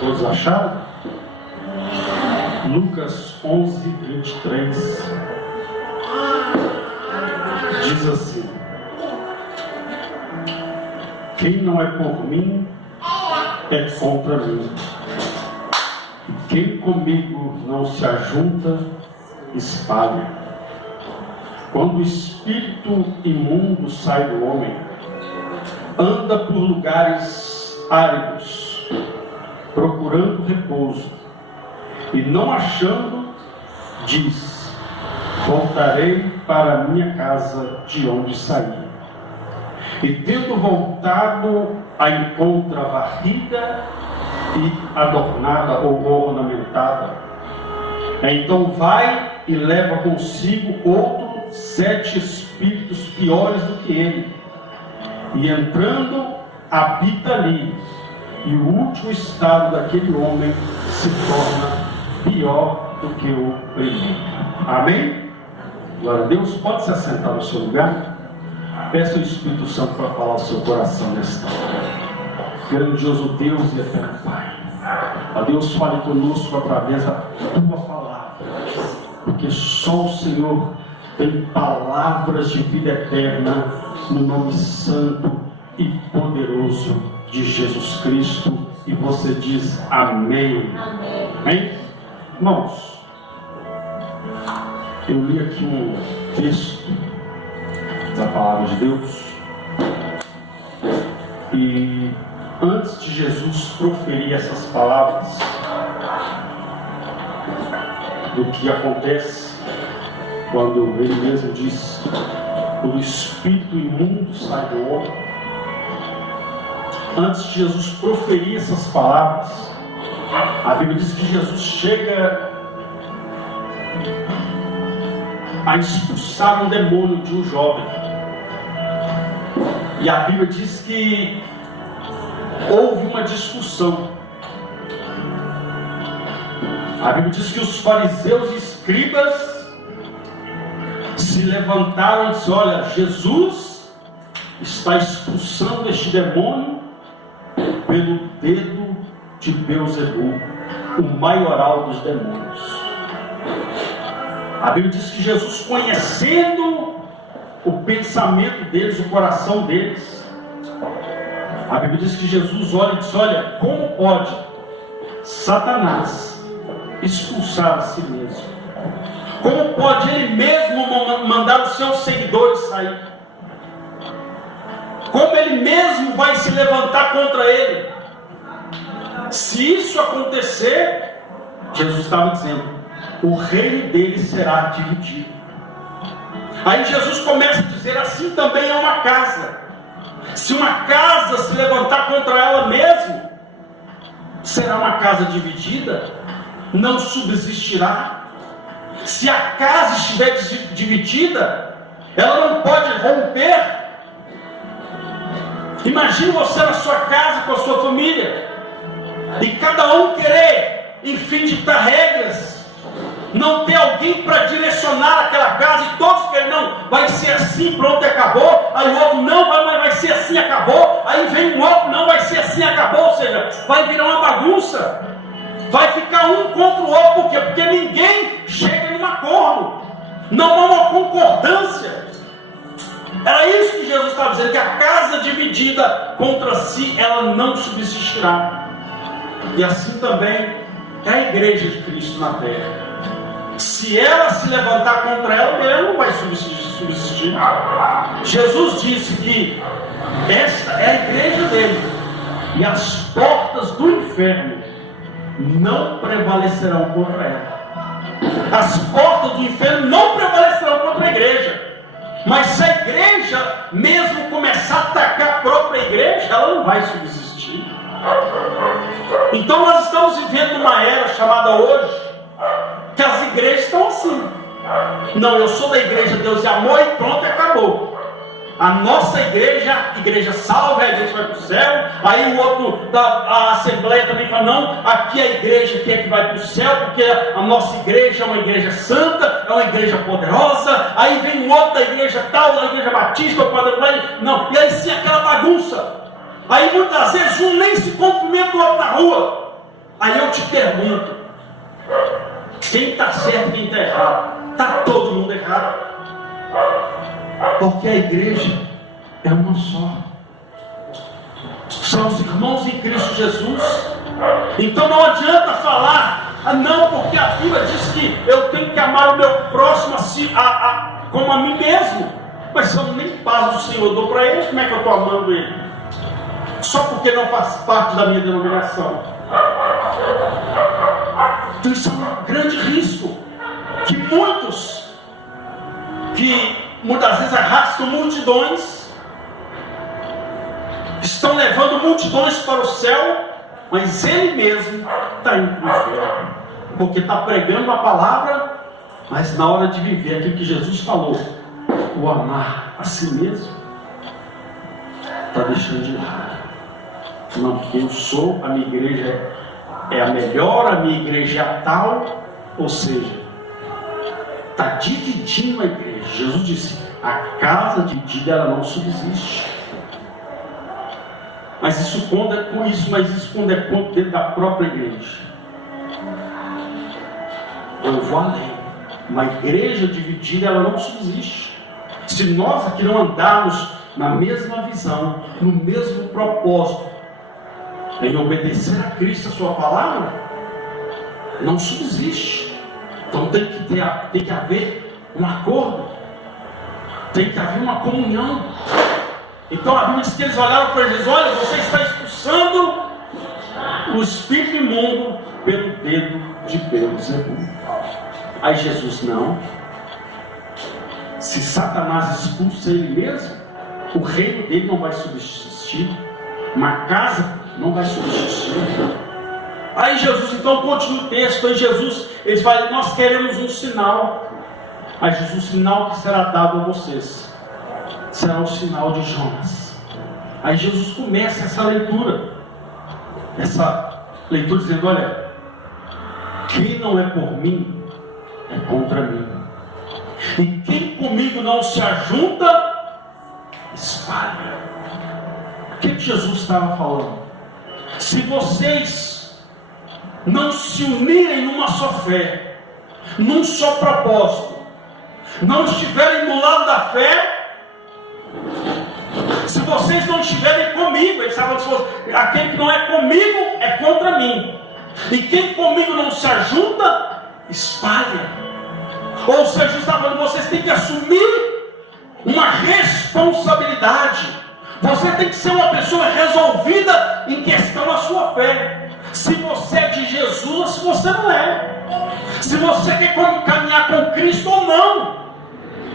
Todos acharam? Lucas 11, 23 diz assim: quem não é por mim é contra mim, e quem comigo não se ajunta espalha. Quando o espírito imundo sai do homem, anda por lugares áridos, procurando repouso, e não achando, diz: voltarei para a minha casa de onde saí. E tendo voltado, a encontra varrida e adornada ou ornamentada. Então vai e leva consigo outros 7 espíritos piores do que ele, e entrando, habita ali, e o último estado daquele homem se torna pior do que o primeiro. Amém? Glória a Deus. Pode se assentar no seu lugar. Peça o Espírito Santo para falar ao seu coração nesta hora. Grandioso Deus e eterno Pai, a Deus, fale conosco através da tua palavra, porque só o Senhor tem palavras de vida eterna, no nome santo e poderoso de Jesus Cristo. E você diz amém. Amém. Amém? Irmãos, eu li aqui um texto da palavra de Deus, e antes de Jesus proferir essas palavras, do que acontece quando ele mesmo diz: o espírito imundo sai do homem. Antes de Jesus proferir essas palavras, a Bíblia diz que Jesus chega a expulsar um demônio de um jovem. E a Bíblia diz que houve uma discussão. A Bíblia diz que os fariseus e escribas se levantaram e disseram: olha, Jesus está expulsando este demônio pelo dedo de Beelzebul, o maioral dos demônios. A Bíblia diz que Jesus, conhecendo o pensamento deles, o coração deles, a Bíblia diz que Jesus olha e diz: olha, como pode Satanás expulsar a si mesmo? Como pode ele mesmo mandar os seus seguidores sair? Como ele mesmo vai se levantar contra ele? Se isso acontecer, Jesus estava dizendo, o reino dele será dividido. Aí Jesus começa a dizer: assim também é uma casa. Se uma casa se levantar contra ela mesma, será uma casa dividida, não subsistirá. Se a casa estiver dividida, ela não pode romper. Imagine você na sua casa com a sua família, e cada um querer, enfim, ditar regras, não ter alguém para direcionar aquela casa, e todos querem: não, vai ser assim, pronto, acabou. Aí o outro: não, vai ser assim, acabou. Aí vem o outro: não, vai ser assim, acabou. Ou seja, vai virar uma bagunça, vai ficar um contra o outro. Por quê? Porque ninguém chega num acordo, não há uma concordância. Era isso que Jesus estava dizendo, que a casa dividida contra si, ela não subsistirá. E assim também é a igreja de Cristo na terra. Se ela se levantar contra ela não vai subsistir. Jesus disse que esta é a igreja dele, e as portas do inferno não prevalecerão contra ela. As portas do inferno não prevalecerão contra a igreja. Mas se a igreja mesmo começar a atacar a própria igreja, ela não vai subsistir. Então nós estamos vivendo uma era chamada hoje, que as igrejas estão assim: não, eu sou da igreja Deus e Amor, e pronto, acabou. A nossa igreja, a igreja salva, a igreja vai para o céu. Aí o outro da Assembleia também fala: não, aqui é a igreja que vai para o céu, porque a nossa igreja é uma igreja santa, é uma igreja poderosa. Aí vem o outro da igreja tal, da igreja batista, o padre, não, e aí sim aquela bagunça. Aí muitas vezes um nem se cumprimenta o outro na rua. Aí eu te pergunto, quem está certo e quem está errado? Está todo mundo errado. Porque a igreja é uma só. São os irmãos em Cristo Jesus. Então não adianta falar, não, porque a Bíblia diz que eu tenho que amar o meu próximo assim, como a mim mesmo. Mas se eu nem paz do Senhor dou para ele, como é que eu estou amando ele? Só porque não faz parte da minha denominação. Então isso é um grande risco. Que muitos, que muitas vezes arrastam multidões, estão levando multidões para o céu, mas ele mesmo está indo para o inferno. Porque está pregando a palavra, mas na hora de viver aquilo que Jesus falou, o amar a si mesmo, está deixando de lado. Não, porque eu sou, a minha igreja é a melhor, a minha igreja é a tal, ou seja, está dividindo a igreja. Jesus disse, a casa dividida ela não subsiste. Mas isso quando é com isso, mas isso quando é contra dentro da própria igreja. Eu vou além. Uma igreja dividida ela não subsiste. Se nós aqui não andarmos na mesma visão, no mesmo propósito, em obedecer a Cristo, a sua palavra, não subsiste. Então tem que haver um acordo, tem que haver uma comunhão. Então a Bíblia diz que eles olharam para Jesus, olha, você está expulsando o espírito imundo pelo dedo de Beelzebul. Aí Jesus, não. Se Satanás expulsa ele mesmo, o reino dele não vai subsistir, uma casa não vai subsistir. Aí Jesus então continua o texto. Aí Jesus, eles falam, nós queremos um sinal. Aí Jesus, o sinal que será dado a vocês será o sinal de Jonas. Aí Jesus começa essa leitura dizendo, olha, quem não é por mim é contra mim, e quem comigo não se ajunta, espalha. O que Jesus estava falando? Se vocês não se unirem numa só fé, num só propósito, não estiverem do lado da fé, se vocês não estiverem comigo, ele estava dizendo, aquele que não é comigo é contra mim, e quem comigo não se ajunta, espalha. Ou seja, Jesus estava falando, vocês têm que assumir uma responsabilidade. Você tem que ser uma pessoa resolvida em questão da sua fé. Se você é de Jesus ou se você não é. Se você quer caminhar com Cristo ou não.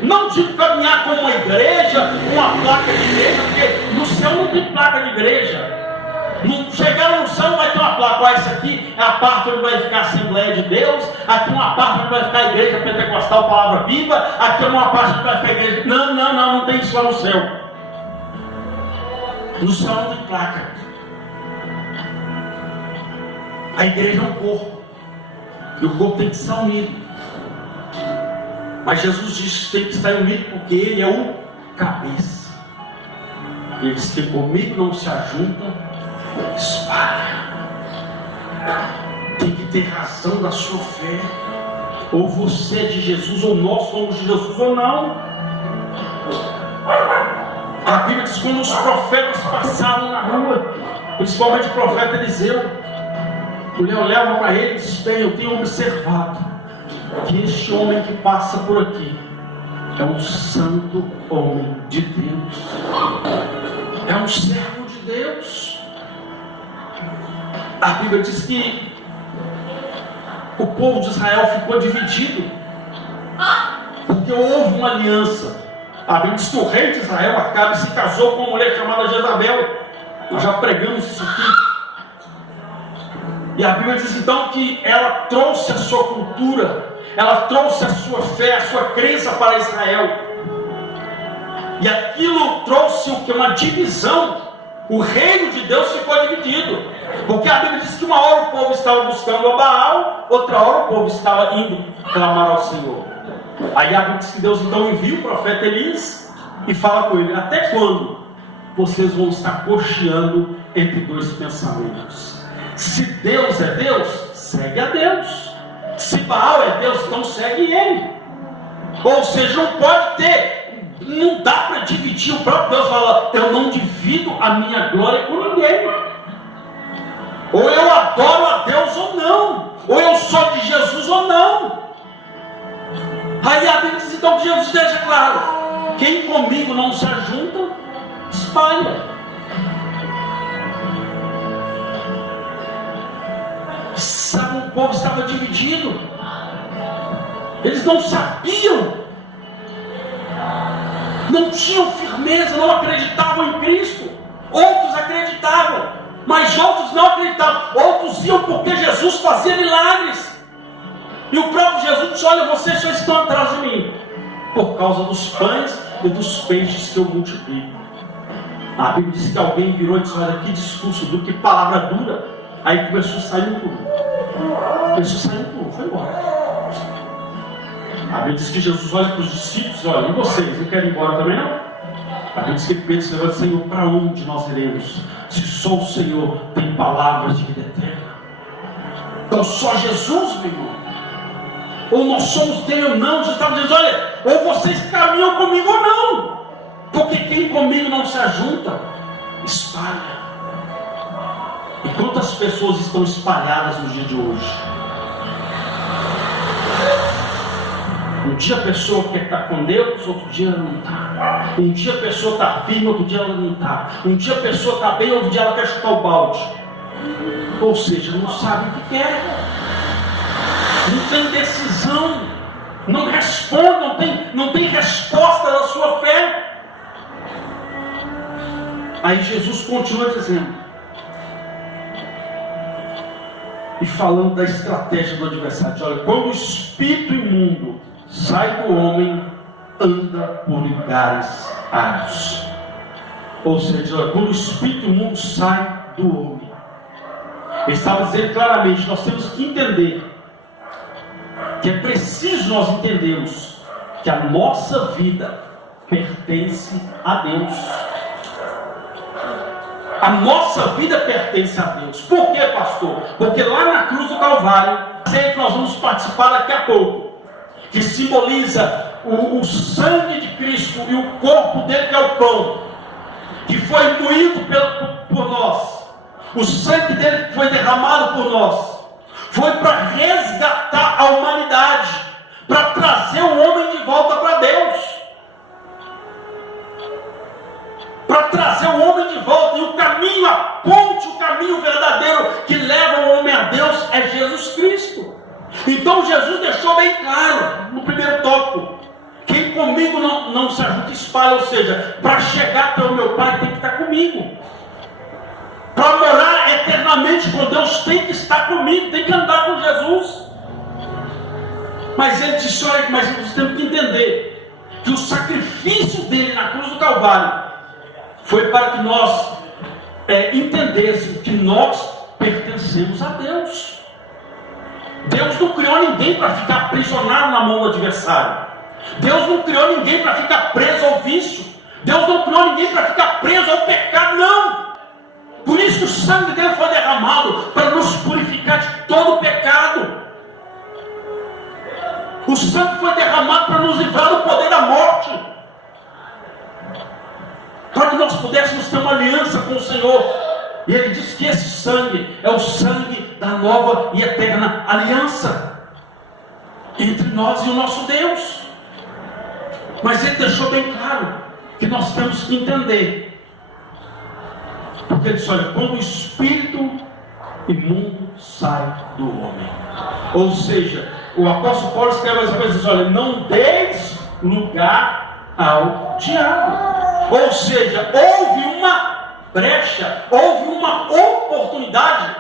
Não digo caminhar com uma igreja, uma placa de igreja, porque no céu não tem placa de igreja. Chegar no céu não vai ter uma placa, ó, essa aqui é a parte onde vai ficar a Assembleia de Deus, aqui uma parte onde vai ficar a Igreja Pentecostal Palavra Viva, aqui uma parte onde vai ficar a igreja. Não tem isso lá no céu. No céu não tem placa. A igreja é um corpo, e o corpo tem que estar unido. Mas Jesus disse que tem que estar unido porque Ele é o cabeça. Ele disse que comigo não se ajunta, espalha. Tem que ter razão da sua fé. Ou você é de Jesus, ou nós somos de Jesus, ou não. A Bíblia diz que quando os profetas passavam na rua, principalmente o profeta Eliseu, o mulher olhava para ele e disse, bem, eu tenho observado que este homem que passa por aqui é um santo homem de Deus, é um servo de Deus. A Bíblia diz que o povo de Israel ficou dividido, porque houve uma aliança. A Bíblia diz que o rei de Israel, Acabe, se casou com uma mulher chamada Jezabel. Nós já pregamos isso aqui. E a Bíblia diz então que ela trouxe a sua cultura, ela trouxe a sua fé, a sua crença para Israel. E aquilo trouxe o que? Uma divisão. O reino de Deus ficou dividido. Porque a Bíblia diz que uma hora o povo estava buscando a Baal, outra hora o povo estava indo clamar ao Senhor. Aí a Bíblia diz que Deus então envia o profeta Elias e fala com ele, até quando vocês vão estar cocheando entre dois pensamentos? Se Deus é Deus, segue a Deus. Se Baal é Deus, então segue ele. Ou seja, não pode ter, não dá para dividir. O próprio Deus fala: eu não divido a minha glória com ninguém. Ou eu adoro a Deus ou não, ou eu sou de Jesus ou não. Aí a Bíblia diz então que Jesus deixa claro: quem comigo não se ajunta, espalha. Sabe, o povo estava dividido. Eles não sabiam, não tinham firmeza, não acreditavam em Cristo. Outros acreditavam, mas outros não acreditavam. Outros iam porque Jesus fazia milagres. E o próprio Jesus disse: olha, vocês só estão atrás de mim por causa dos pães e dos peixes que eu multiplico. A Bíblia diz que alguém virou e disse: olha, que discurso duro, que palavra dura. Aí começou a sair um pulo. Foi embora. A Bíblia diz que Jesus olha para os discípulos e olha: e vocês, não querem ir embora também não? A Bíblia diz que Pedro se levanta: Senhor, para onde nós iremos? Se só o Senhor tem palavras de vida eterna. Então só Jesus, meu irmão. Ou nós somos dele ou não. Jesus estava dizendo: olha, ou vocês caminham comigo ou não. Porque quem comigo não se ajunta, espalha. E quantas pessoas estão espalhadas no dia de hoje? Um dia a pessoa quer estar com Deus, outro dia ela não está. Um dia a pessoa está firme, outro dia ela não está. Um dia a pessoa está bem, outro dia ela quer chutar o balde. Ou seja, não sabe o que quer. Não tem decisão. Não responde, não tem resposta da sua fé. Aí Jesus continua dizendo, e falando da estratégia do adversário: olha, quando o espírito imundo sai do homem, anda por lugares áridos. Ou seja, olha, quando o espírito imundo sai do homem, ele estava dizendo claramente: nós temos que entender que é preciso nós entendermos que a nossa vida pertence a Deus. A nossa vida pertence a Deus. Por quê, pastor? Porque lá na cruz do Calvário, que nós vamos participar daqui a pouco, que simboliza o sangue de Cristo e o corpo dele, que é o pão, que foi moído por nós. O sangue dele foi derramado por nós. Foi para resgatar a humanidade, para trazer o homem de volta para Deus. Para trazer o homem de volta. E o caminho, a ponte, o caminho verdadeiro que leva o homem a Deus é Jesus Cristo. Então Jesus deixou bem claro no primeiro tópico: quem comigo não se ajunta, espalha. Ou seja, para chegar até o meu Pai tem que estar comigo. Para morar eternamente com Deus tem que estar comigo, tem que andar com Jesus. Mas ele disse: olha, mas nós temos que entender que o sacrifício dele na cruz do Calvário foi para que nós entendêssemos que nós pertencemos a Deus. Deus não criou ninguém para ficar aprisionado na mão do adversário. Deus não criou ninguém para ficar preso ao vício. Deus não criou ninguém para ficar preso ao pecado, não. Por isso que o sangue dele foi derramado, para nos purificar de todo pecado. O sangue foi derramado para nos livrar do poder da morte, para que nós pudéssemos ter uma aliança com o Senhor. E ele diz que esse sangue é o sangue da nova e eterna aliança entre nós e o nosso Deus. Mas ele deixou bem claro que nós temos que entender, porque ele disse: olha, quando o espírito imundo sai do homem. Ou seja, o apóstolo Paulo escreve mais uma vez: diz, olha, não deis lugar ao diabo. Ou seja, houve uma brecha, houve uma oportunidade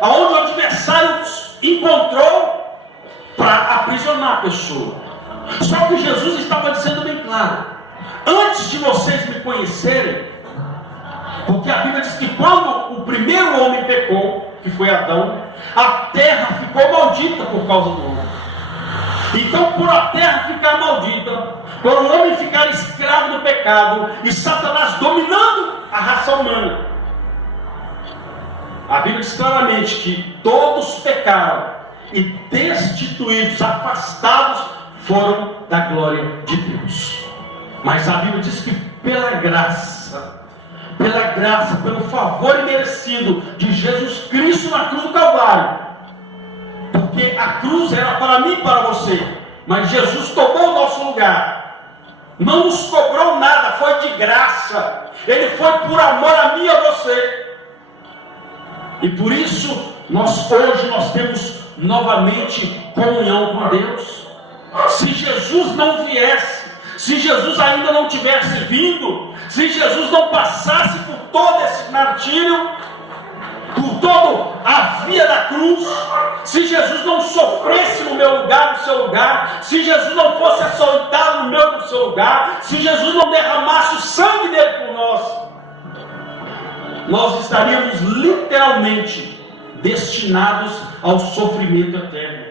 onde o adversário encontrou para aprisionar a pessoa. Só que Jesus estava dizendo bem claro: antes de vocês me conhecerem, porque a Bíblia diz que quando o primeiro homem pecou, que foi Adão, a terra ficou maldita por causa do homem. Então, por a terra ficar maldita, por o homem ficar escravo do pecado e Satanás dominando a raça humana, A Bíblia diz claramente que todos pecaram e destituídos, afastados foram da glória de Deus. Mas a Bíblia diz que pela graça, pelo favor imerecido de Jesus Cristo na cruz do Calvário, porque a cruz era para mim e para você, mas Jesus tomou o nosso lugar, não nos cobrou nada, foi de graça, Ele foi por amor a mim e a você, e por isso hoje nós temos novamente comunhão com Deus. Se Jesus não viesse, se Jesus ainda não tivesse vindo, se Jesus não passasse por todo esse martírio, por toda a via da cruz, se Jesus não sofresse no meu lugar, no seu lugar, se Jesus não fosse açoitado no meu e no seu lugar, se Jesus não derramasse o sangue dele por nós estaríamos literalmente destinados ao sofrimento eterno.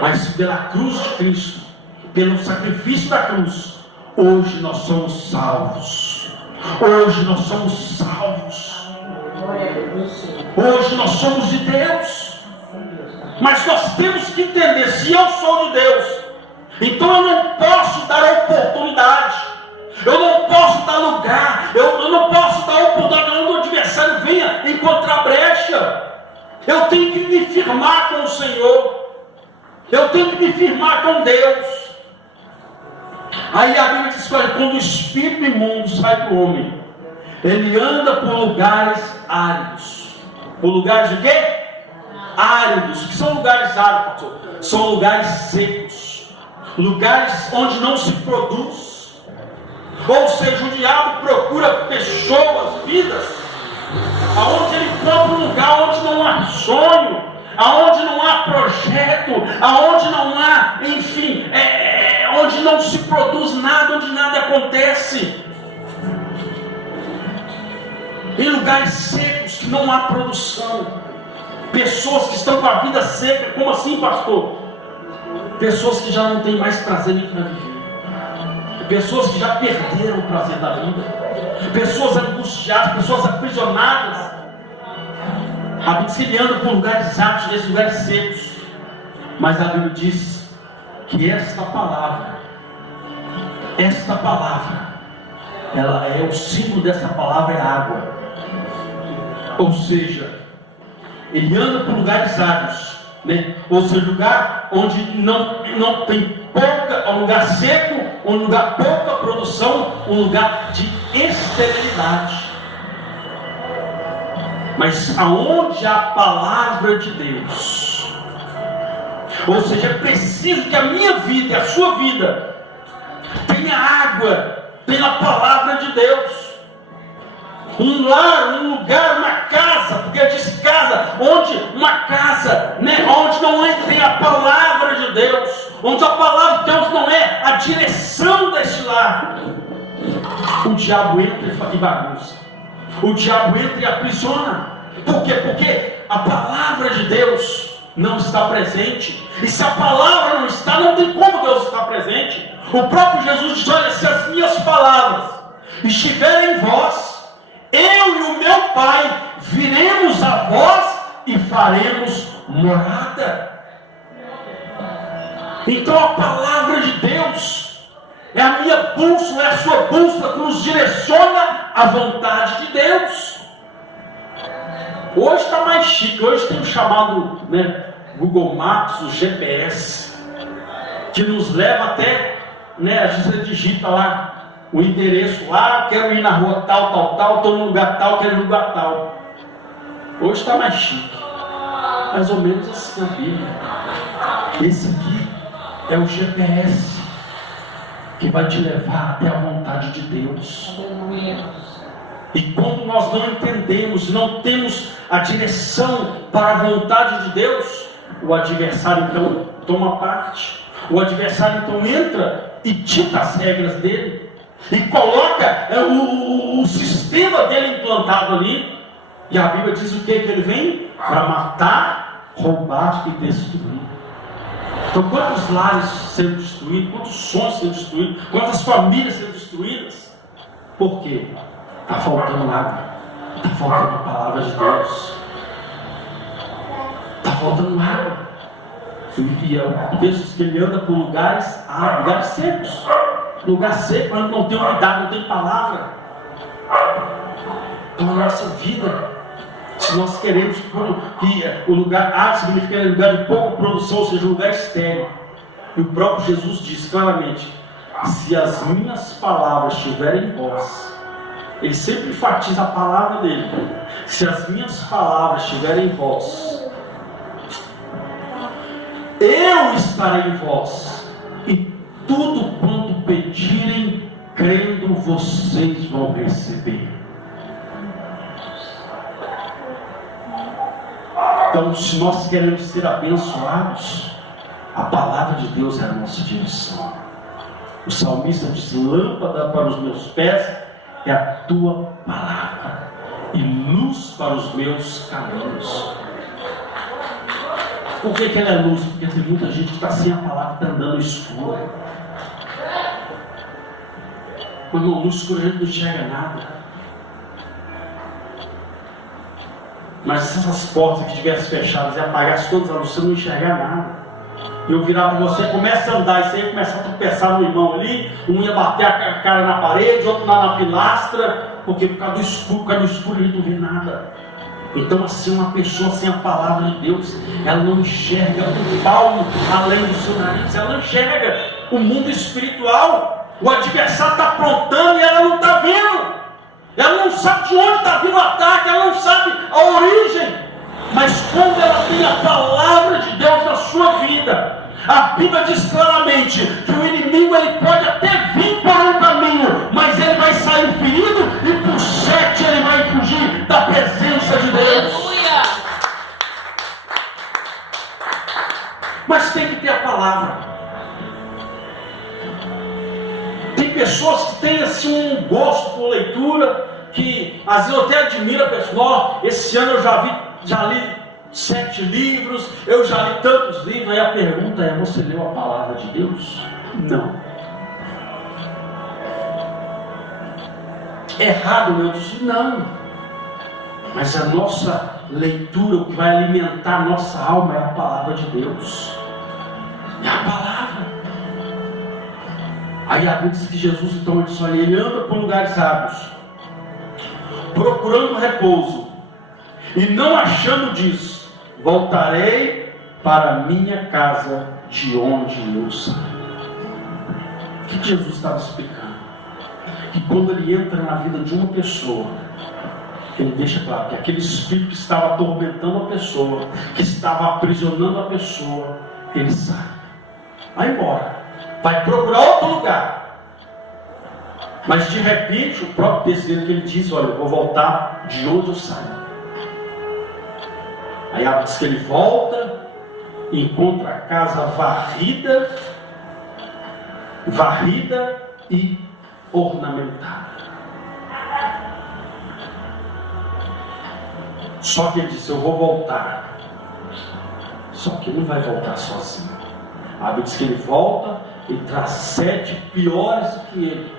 Mas pela cruz de Cristo, pelo sacrifício da cruz, hoje nós somos salvos. Hoje nós somos salvos. Hoje nós somos de Deus. Mas nós temos que entender, se eu sou de Deus, então eu não posso dar oportunidade, eu não posso dar lugar, eu não posso dar oportunidade onde o adversário venha encontrar brecha. Eu tenho que me firmar com o Senhor, eu tenho que me firmar com Deus. Aí a Bíblia diz que quando o espírito imundo sai do homem, ele anda por lugares áridos. Por lugares o quê? Áridos. Que são lugares áridos, pastor? São lugares secos, lugares onde não se produz. Ou seja, o diabo procura pessoas, vidas, aonde ele encontra um lugar onde não há sonho, aonde não há projeto, aonde não há, enfim, onde não se produz nada, onde nada acontece. Em lugares secos que não há produção. Pessoas que estão com a vida seca. Como assim, pastor? Pessoas que já não têm mais prazer nem para viver. Pessoas que já perderam o prazer da vida. Pessoas angustiadas, pessoas aprisionadas. A Bíblia diz que ele anda por lugares áridos, nesses lugares secos. Mas a Bíblia diz que esta palavra, ela é o símbolo dessa palavra, é água. Ou seja, ele anda por lugares áridos, né? Ou seja, lugar onde não tem pouca, um lugar seco, um lugar pouca produção, um lugar de esterilidade. Mas aonde há a palavra de Deus, ou seja, é preciso que a minha vida e a sua vida tenha água, tenha a palavra de Deus. Um lar, um lugar, uma casa, porque diz casa, uma casa, né, onde não tem a palavra de Deus, onde a palavra de Deus não é a direção deste lar, o diabo entra e bagunça, o diabo entra e aprisiona. Por quê? Porque a palavra de Deus não está presente, e se a palavra não está, não tem como Deus estar presente. O próprio Jesus diz: olha, se as minhas palavras estiverem em vós, eu e o meu Pai viremos a vós e faremos morada. Então a palavra de Deus é a minha bússola, é a sua bússola que nos direciona à vontade de Deus. Hoje está mais chique, hoje tem o chamado, né, Google Maps, o GPS, que nos leva até, né, a gente digita lá o endereço lá, quero ir na rua tal, estou no lugar tal, quero ir no lugar tal. Hoje está mais chique, mais ou menos assim a Bíblia. Esse aqui é o GPS que vai te levar até a vontade de Deus. E quando nós não entendemos, não temos a direção para a vontade de Deus, o adversário então toma parte. O adversário então entra e dita as regras dele e coloca o sistema dele implantado ali. E a Bíblia diz o que? Que ele vem para matar, roubar e destruir. Então quantos lares sendo destruídos, quantos sonhos sendo destruídos, quantas famílias sendo destruídas? Por quê? Está faltando água, está faltando a palavra de Deus. faltando água. E o texto diz que ele anda por lugares secos. Lugar seco, onde não tem unidade, não tem palavra. Então a nossa vida, se nós queremos que o lugar árido significa lugar de pouca produção, ou seja, um lugar estéril. E o próprio Jesus diz claramente: se as minhas palavras estiverem em vós, ele sempre enfatiza a palavra dele. Se as minhas palavras estiverem em vós, eu estarei em vós, e tudo quanto pedirem, crendo, vocês vão receber. Então, se nós queremos ser abençoados, a palavra de Deus é a nossa direção. O salmista diz: lâmpada para os meus pés é a tua palavra, e luz para os meus caminhos. Por que ela é luz? Porque tem muita gente que está sem a palavra, está andando no escuro. Mas no escuro a gente não enxerga nada. Mas se essas portas que estivessem fechadas e apagassem todas as luzes, você não enxergar nada. Eu virar para você, começa a andar, e você ia começar a tropeçar no irmão ali, um ia bater a cara na parede, outro na pilastra, porque por causa do escuro a gente não vê nada. Então, assim, uma pessoa sem a palavra de Deus, ela não enxerga um palmo além do seu nariz, ela não enxerga o mundo espiritual. O adversário está aprontando e ela não está vendo. Ela não sabe de onde está vindo o ataque, ela não sabe a origem. Mas quando ela tem a palavra de Deus na sua vida, a Bíblia diz claramente que o inimigo ele pode até vir por um caminho, mas ele vai sair ferido, e por 7 ele vai fugir da presença de Deus. Aleluia. Mas tem que ter a palavra. Tem pessoas que têm assim um gosto por leitura, que às vezes eu até admiro a pessoa. Esse ano eu já li 7 livros, eu já li tantos livros. Aí a pergunta é: você leu a palavra de Deus? Não. Errado, meu Deus? Não. Mas a nossa leitura, o que vai alimentar a nossa alma, é a palavra de Deus. É a palavra. Aí a Bíblia diz que Jesus, então, ele anda por lugares áridos, procurando repouso, e não achando disso, voltarei para a minha casa, de onde eu saí. O que Jesus estava explicando? Que quando ele entra na vida de uma pessoa, ele deixa claro que aquele espírito que estava atormentando a pessoa, que estava aprisionando a pessoa, ele sai, vai embora, vai procurar outro lugar. Mas de repente, o próprio texto dele, que ele diz: olha, eu vou voltar de onde eu saí. Aí diz que ele volta e encontra a casa varrida e ornamentada. Só que ele disse: eu vou voltar. Só que ele não vai voltar sozinho. A Bíblia diz que ele volta e traz 7 piores do que ele.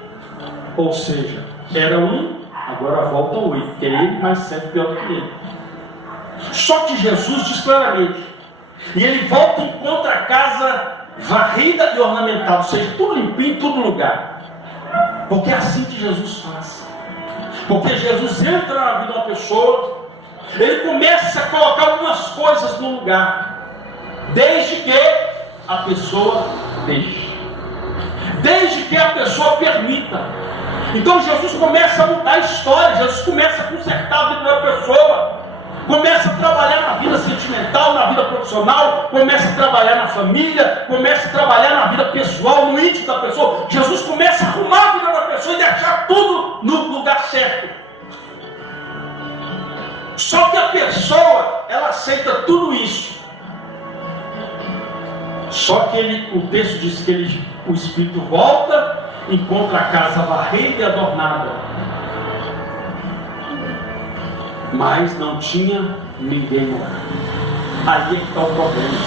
Ou seja, era um, agora volta 8, porque ele mais 7 pior do que ele. Só que Jesus diz claramente, e ele volta e encontra a casa varrida e ornamentada, ou seja, tudo limpinho, tudo no lugar. Porque é assim que Jesus faz. Porque Jesus entra na vida de uma pessoa, ele começa a colocar algumas coisas no lugar, desde que a pessoa deixe, desde que a pessoa permita. Então Jesus começa a mudar a história, Jesus começa a consertar a vida da pessoa, começa a trabalhar na vida sentimental, na vida profissional, começa a trabalhar na família, começa a trabalhar na vida pessoal, no íntimo da pessoa. Jesus começa a arrumar a vida da pessoa e deixar tudo no lugar certo. Só que a pessoa, ela aceita tudo isso. Só que o texto diz que o Espírito volta, encontra a casa varrida e adornada, mas não tinha ninguém lá. Ali é que está o problema.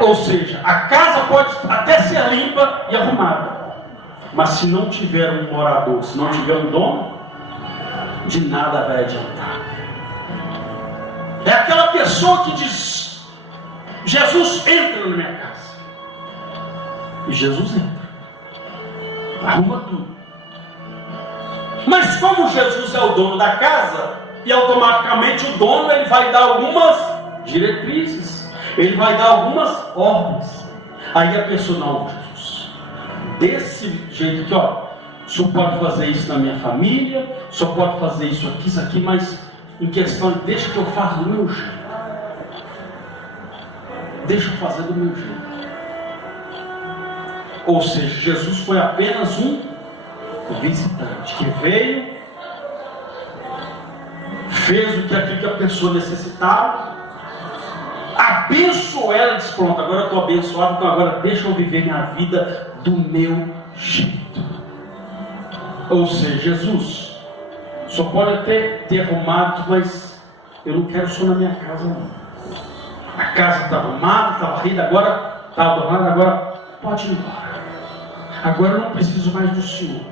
Ou seja, a casa pode até ser limpa e arrumada, mas se não tiver um morador, se não tiver um dono, de nada vai adiantar. É pessoa que diz: Jesus entra na minha casa. E Jesus entra, arruma tudo. Mas como Jesus é o dono da casa, e automaticamente o dono ele vai dar algumas diretrizes, ele vai dar algumas ordens. Aí a pessoa: não, Jesus, desse jeito aqui, ó, o senhor pode fazer isso na minha família, o senhor pode fazer isso aqui, mas em questão, deixa que eu faça do meu jeito. Deixa eu fazer do meu jeito. Ou seja, Jesus foi apenas um visitante que veio, fez aquilo que a pessoa necessitava, abençoou ela e disse: pronto, agora eu estou abençoado, então agora deixa eu viver minha vida do meu jeito. Ou seja, Jesus, só pode até ter arrumado, mas eu não quero só na minha casa, não. A casa está arrumada, está varrida, agora está adornada, agora pode ir embora. Agora eu não preciso mais do Senhor.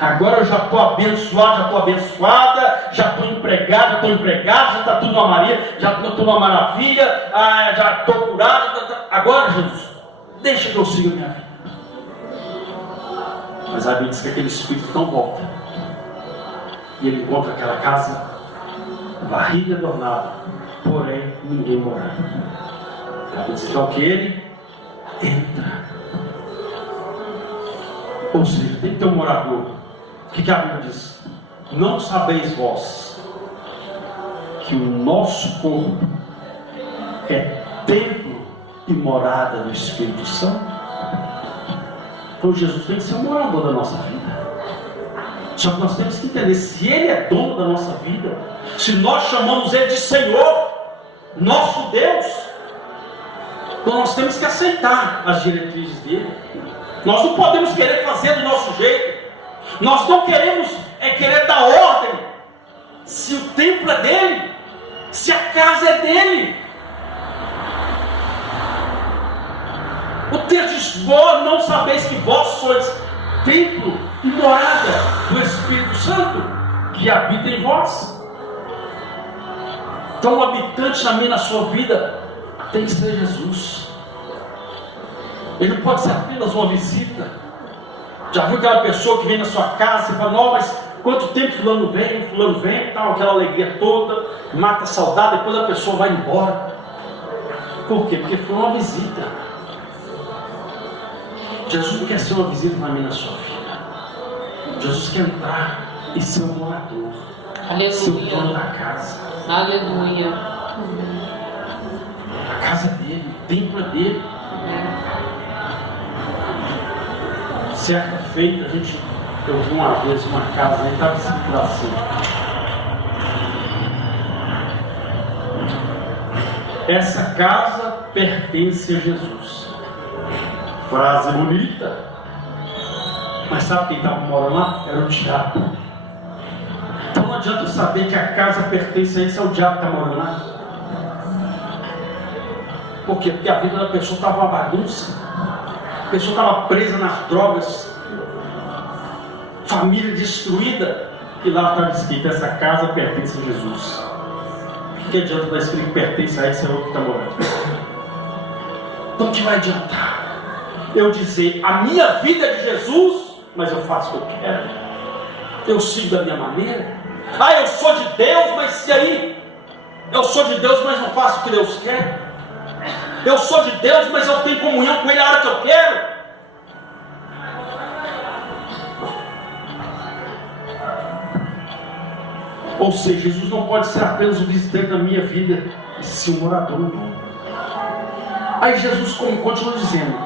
Agora eu já estou abençoado, já estou abençoada, já estou empregado, já estou empregado, já está tudo uma Maria, já estou tudo uma maravilha, já estou curado. Agora, Jesus, deixa que eu siga a minha vida. Mas a Bíblia diz que aquele espírito não volta. E ele encontra aquela casa varrida e adornada, porém ninguém morando. A Bíblia diz então que ele entra. Ou seja, tem que ter um morador. O que a Bíblia diz? Não sabeis vós que o nosso corpo é templo e morada do Espírito Santo? Então Jesus tem que ser o morador da nossa vida. Só que nós temos que entender, se Ele é dono da nossa vida, se nós chamamos Ele de Senhor, nosso Deus, então nós temos que aceitar as diretrizes dEle. Nós não podemos querer fazer do nosso jeito. Nós não queremos querer dar ordem, se o templo é dEle, se a casa é dEle. O texto diz: vós não sabeis que vós sois templo e morada do Espírito Santo que habita em vós. Então o habitante na minha e na sua vida tem que ser Jesus. Ele não pode ser apenas uma visita. Já viu aquela pessoa que vem na sua casa e fala: não, mas quanto tempo fulano vem, tal, aquela alegria toda, mata a saudade, depois a pessoa vai embora. Por quê? Porque foi uma visita. Jesus não quer ser uma visita na minha e na sua vida. Jesus quer entrar e ser um morador. Aleluia. Ser o dono da casa. Aleluia. A casa é dele, o templo é dele. Certa feita, eu vi uma vez uma casa, aí estava escrito assim: essa casa pertence a Jesus. Frase bonita, mas sabe quem estava morando lá? Era o diabo. Então não adianta saber que a casa pertence a ele, se é o diabo que está morando lá. Por quê? Porque a vida da pessoa estava uma bagunça. A pessoa estava presa nas drogas, família destruída, e lá estava escrito: essa casa pertence a Jesus. O que adianta estar escrito que pertence a ele, se é outro que está morando? Então o que vai adiantar eu dizer: a minha vida é de Jesus, mas eu faço o que eu quero, eu sigo da minha maneira? Eu sou de Deus, mas e aí? Eu sou de Deus, mas não faço o que Deus quer. Eu sou de Deus, mas eu tenho comunhão com Ele a hora que eu quero. Ou seja, Jesus não pode ser apenas um visitante da minha vida, e sim um morador. Aí Jesus continua dizendo: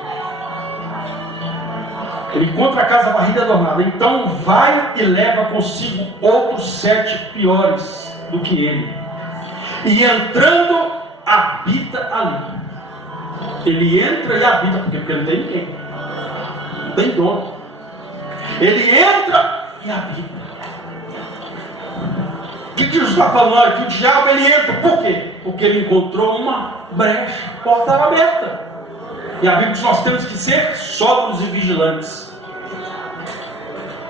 ele encontra a casa varrida e adornada, então vai e leva consigo outros 7 piores do que ele, e entrando habita ali. Ele entra e habita, porque não tem ninguém, não tem dono. Ele entra e habita. O que Jesus está falando aqui? O diabo ele entra, por quê? Porque ele encontrou uma brecha, a porta estava aberta. E a Bíblia diz que nós temos que ser sóbrios e vigilantes.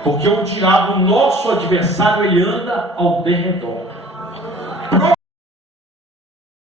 Porque o diabo, nosso adversário, ele anda ao derredor.